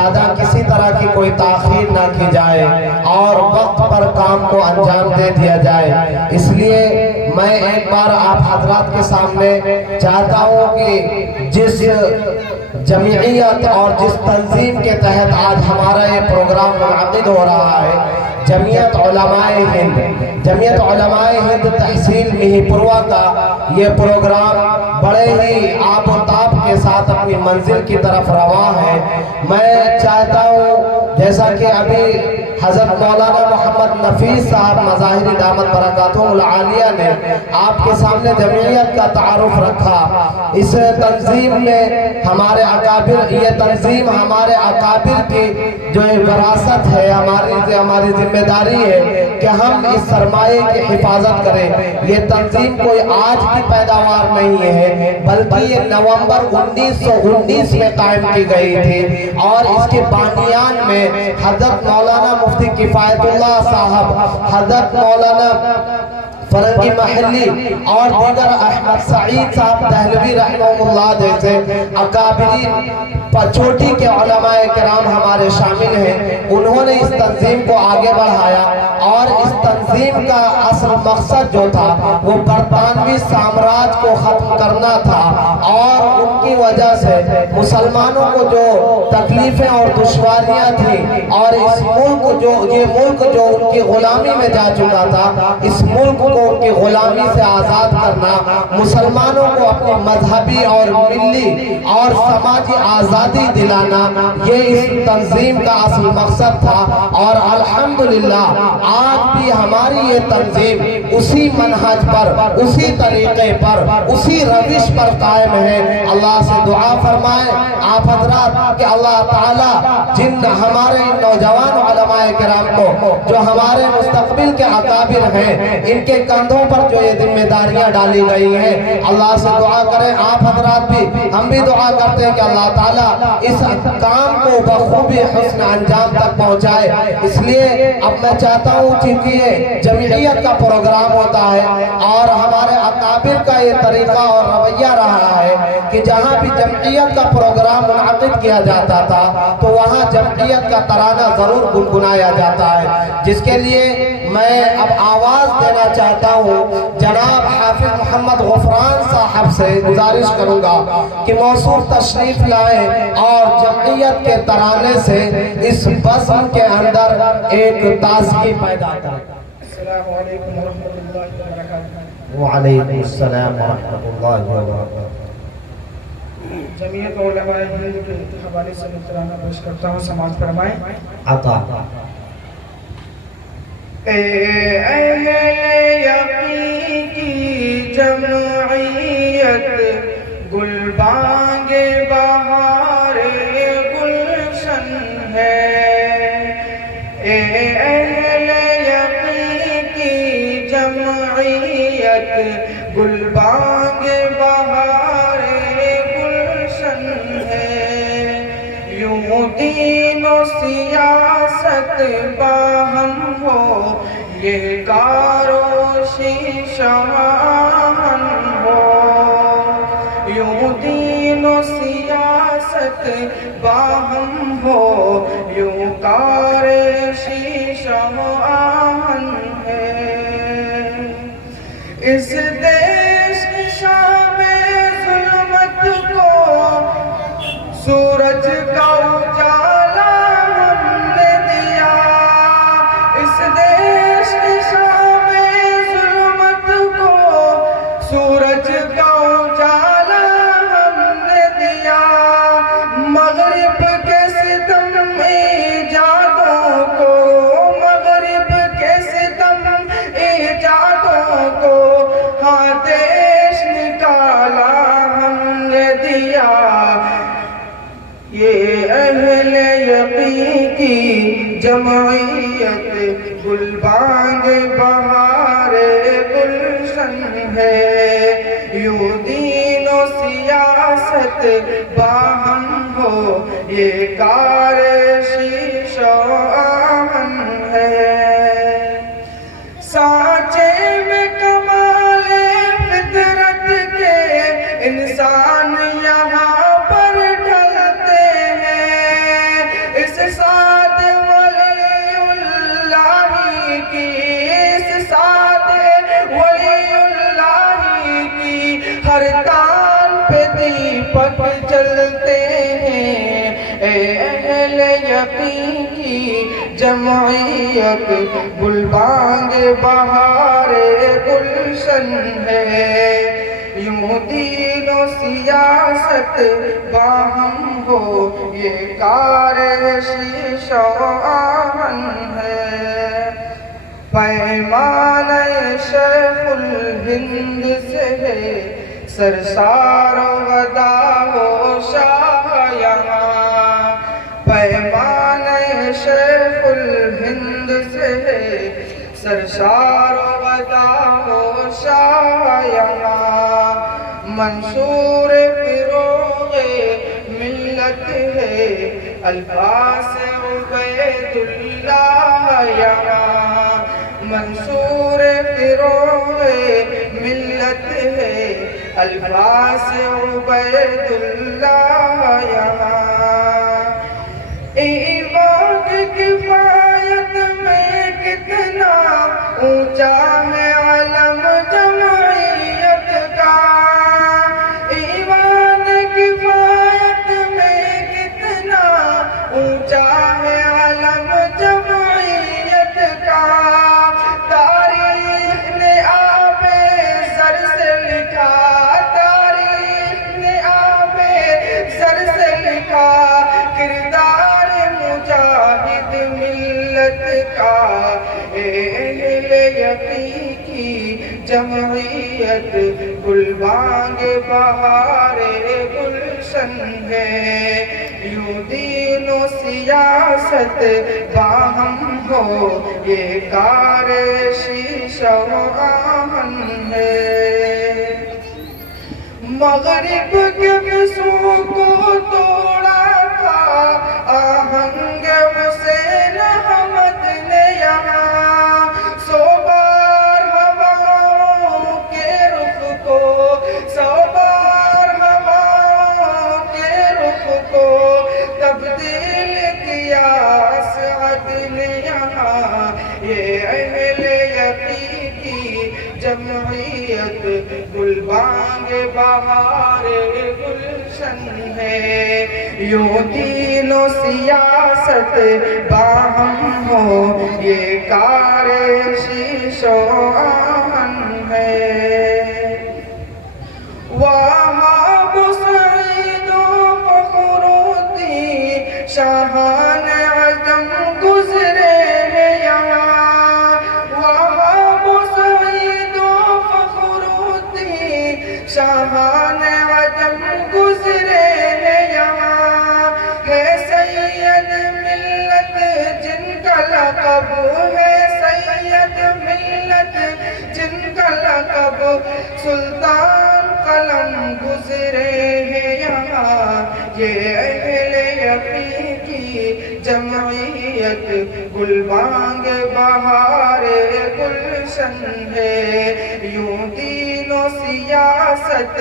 زیادہ کسی طرح کی کوئی تاخیر نہ کی جائے اور وقت پر کام کو انجام دے دیا جائے۔ اس لیے میں ایک بار آپ حضرات کے سامنے چاہتا ہوں کہ جس جمعیت اور جس تنظیم کے تحت آج ہمارا یہ پروگرام منعقد ہو رہا ہے، جمعیت علماء ہند تحصیل مہی پورہ کا یہ پروگرام بڑے ہی آب و تاب کے ساتھ اپنی منزل کی طرف رواں ہے۔ میں چاہتا ہوں جیسا کہ ابھی حضرت مولانا محمد نفیس صاحب مظاہری دامت برکاتہم العالیہ نے آپ کے سامنے جمعیت کا تعارف رکھا، اس تنظیم میں ہمارے اکابر، یہ تنظیم ہمارے اکابر کی جو وراثت ہے، ہماری ذمہ داری ہے کہ ہم اس سرمایے کی حفاظت کریں۔ یہ تنظیم کوئی آج کی پیداوار نہیں ہے، بلکہ یہ نومبر 1919 میں قائم کی گئی تھی، اور اس کے بانیان میں حضرت مولانا مفتی کفایت اللہ صاحب، حضرت مولانا فرنگی محلی اور دیگر احمد سعید صاحب دہلوی رحمہ اللہ جیسے اکابرین چھوٹی کے علماء کرام ہمارے شامل ہیں۔ انہوں نے اس تنظیم کو آگے بڑھایا، اور اس تنظیم کا اصل مقصد جو تھا وہ برطانوی سامراج کو ختم کرنا تھا، اور ان کی وجہ سے مسلمانوں کو جو تکلیفیں اور دشواریاں تھیں، اور اس ملک یہ ملک جو ان کی غلامی میں جا چکا تھا، اس ملک کو ان کی غلامی سے آزاد کرنا، مسلمانوں کو اپنی مذہبی اور ملی اور سماجی آزادی دلانا، یہ اس تنظیم کا اصل مقصد تھا۔ اور الحمدللہ آج بھی ہماری یہ تنظیم اسی منہج پر، اسی طریقے پر، اسی روش پر قائم ہے۔ اللہ سے دعا فرمائیں آپ حضرات کہ اللہ تعالیٰ جن ہمارے نوجوان علماء کرام کو جو ہمارے مستقبل کے اکابر ہیں، ان کے کندھوں پر جو یہ ذمہ داریاں ڈالی گئی ہیں، اللہ سے دعا کریں آپ حضرات بھی، ہم بھی دعا کرتے ہیں کہ اللہ تعالیٰ اس کام کو بخوبی حسن انجام تک پہنچائے۔ اس لیے اب میں چاہتا ہوں چونکہ یہ جمعیت کا پروگرام ہوتا ہے اور ہمارے اکابر کا یہ طریقہ اور رویہ رہا ہے کہ جہاں بھی جمعیت کا پروگرام منعقد کیا جاتا تھا تو وہاں جمعیت کا ترانہ ضرور گنگنایا جاتا ہے، جس کے لیے میں اب آواز دینا چاہتا ہوں۔ جناب حافظ محمد غفران صاحب سے گزارش کروں گا کہ موصوف تشریف لائیں اور جمعیت کے ترانے سے اس بزم کے اندر ایک تازگی پیدا کریں۔ السلام علیکم ورحمۃ اللہ وبرکاتہ۔ وعلیکم السلام ورحمۃ اللہ وبرکاتہ۔ جمعیت علماء ہند کے حوالے سے ترانہ پیش کرتا ہوں، سماعت فرمائیں۔ عطا اے اہل یقین کی جمعیت، گل بانگ بہار گلشن ہے۔ اے اہل یقین کی جمعیت، گل بانگ بہار گلشن ہے۔ یوں دین و سیاست باہم ہو، یہ کار و شیشان ہو۔ یوں دین و سیاست باہم ہو، یوں کار شیشان ہے۔ اس دیش کی شام ظلمت کو سورج کا اجالا ہم نے دیا۔ اس دیش کی شام ظلمت کو سورج کا اجالا ہم نے دیا۔ مغرب کے ستم ایجادوں کو، مغرب کے ستم ایجادوں کو، ہاں دیش نکالا ہم نے دیا۔ یہ اہل یقین کی جمعیت، گل بانگ بہار گلشن ہے۔ یوں دین و سیاست باہم ہو، یہ کار شیش و آہن ہے۔ سانچے میں کمال فطرت کے انسان یہاں پر ڈھلتے ہیں۔ جمعیت گلبانگ بہار گلشن ہے، یوں دین و سیاست باہم ہو یہ کار شیش و آہن ہے، پیمانہ شیخ الہند سے ہے سرشار و غدا و شاہ یہاں، پیمانہ شیخ الہند سے ہے سرشار و غدا و شاہ یہاں، منصور فروغ ملت ہے الفاظ عبید اللہ یہاں، منصور فروغ ملت ہے الفاظ عبید اللہ یہاں، ایوان کفایت میں کتنا اونچا ہے علم جمعیت کا، ایوان کفایت میں کتنا اونچا ہے علم جمعیت کا، تاریخ نے آب زر سے لکھا، تاریخ نے آب زر سے لکھا کردار مجاہد ملت کا، اہل یقین کی جمعیت گلبانگ بہار گلشن ہے، یوں دین و سیاست باہم ہو یہ کار شیش و آہن ہے، مغرب کے فسوں کو توڑا تھا آہنگ حسین احمد نے یہاں، سو بار ہواؤں کے رخ کو، سو بار ہواؤں کے رخ کو تبدیل کیا سعد نے یہاں، یہ اہل یقین کی جمعیت گلبانگ بہار گلشن ہے، یوں دین و سیاست باہم ہو یہ کار شیش و آہن ہے، وہاب سعید و فخر الدین شاہان عجم گزرے ہیں یہاں، وہاب سعید و فخر الدین شاہان عجم گزرے ہیں یہاں، ہے سید ملت جن کا لقب، ہے سید ملت جن کا لقب سلطان قلم گزرے ہیں یہاں، یہ اہل یقین کی جمعیت گلبانگ بہار گلشن ہے، یوں دین و سیاست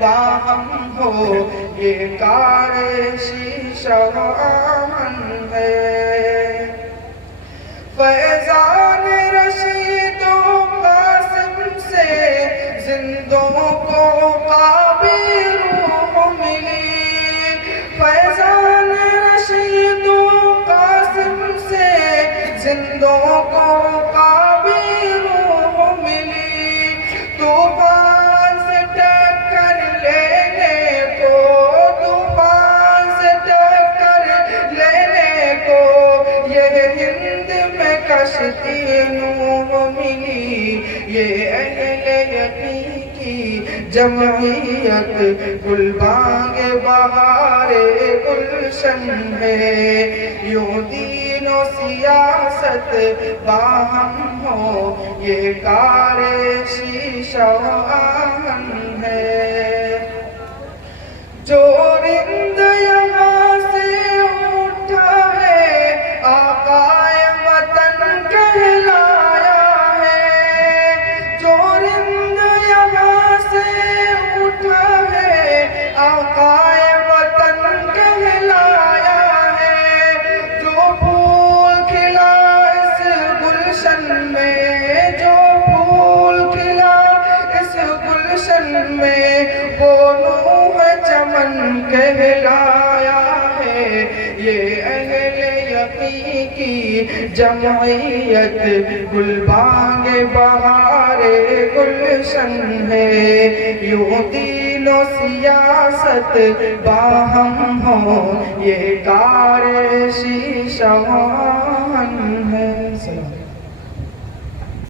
باہم ہو یہ کار شیش و آہن ہے، فیضان رشید و قاسم سے زندوں کو عقابی روح ملی، فیضان رشید و قاسم سے زندوں کو عقابی روح ملی، طوفان سے ٹکر لینے کو، طوفان سے ٹکر لینے کو یہ ہند میں کشتی نوح ملی، یہ اہل یقین کی جمعیت گلبانگ بہار گلشن ہے، یوں دین و سیاست باہم ہو یہ کار شیش و آہن ہے، جو رند یہاں سے اٹھا ہے آقائے وطن کہلایا ہے، جو رند یہاں سے اٹھا ہے آقائے وطن کہلایا ہے، جو پھول کھلا اس گلشن میں، جو پھول کھلا اس گلشن میں وہ نوح چمن کہلایا ہے، یہ اہل یقین کی جمعیت گلبانگ بہار گلشن ہے، یوں دین و سیاست باہم ہو، یہ کار شیشان ہے.